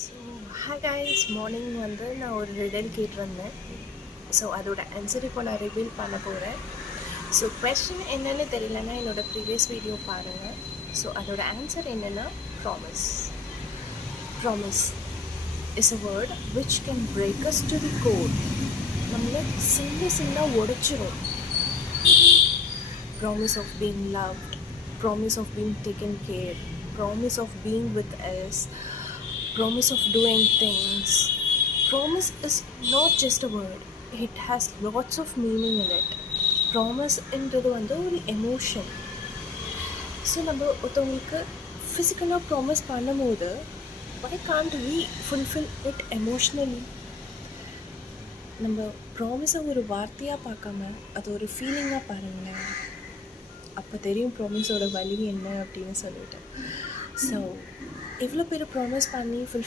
So hi guys, morning வந்து நான் ஒரு ரிடல் கேட்டிருந்தேன். ஸோ அதோட ஆன்சர் இப்போ நான் ரிவீல் பண்ண போகிறேன். ஸோ கொஸ்டின் என்னென்னு தெரியலன்னா என்னோடய ப்ரீவியஸ் வீடியோ பாருங்கள். ஸோ அதோட ஆன்சர் என்னென்னா promise. Promise is a word which can break us to the core. நம்மளை சில்லாக உடைச்சிரும். Promise of being loved, promise of being taken care, promise of being with us, promise of doing things. Promise is not just a word, it has lots of meaning in it. Promise என்றது வந்து ஒரு emotion. So நம்ம ஒருத்தவங்களுக்கு ஃபிசிக்கலாக promise பண்ணும்போது why can't we fulfill it emotionally? நம்ம ப்ராமிஸை ஒரு வார்த்தையாக பார்க்காம அது ஒரு ஃபீலிங்காக பாருங்களேன். அப்போ தெரியும் ப்ராமிஸோட வலி என்ன அப்படின்னு சொல்லிட்டு. ஸோ எவ்வளோ பேர் ப்ராமிஸ் பண்ணி ஃபுல்ஃபில்